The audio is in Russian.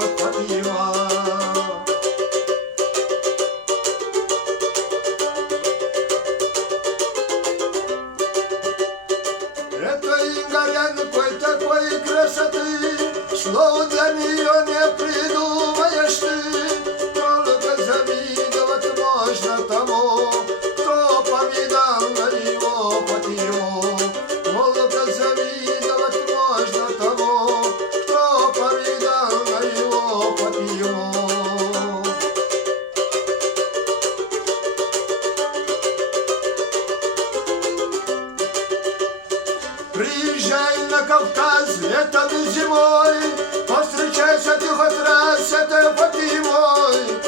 вот Фатима. Этой горянкой такой красоты слов для нее не придумаешь ты. Только завидовать можно тому, кто повидал на него Фатиму. Только завидовать можно тому, кто повидал на него Фатиму. Приезжай на Кавказ летом и зимой, повстречайся ты хоть раз с этой Фатимой.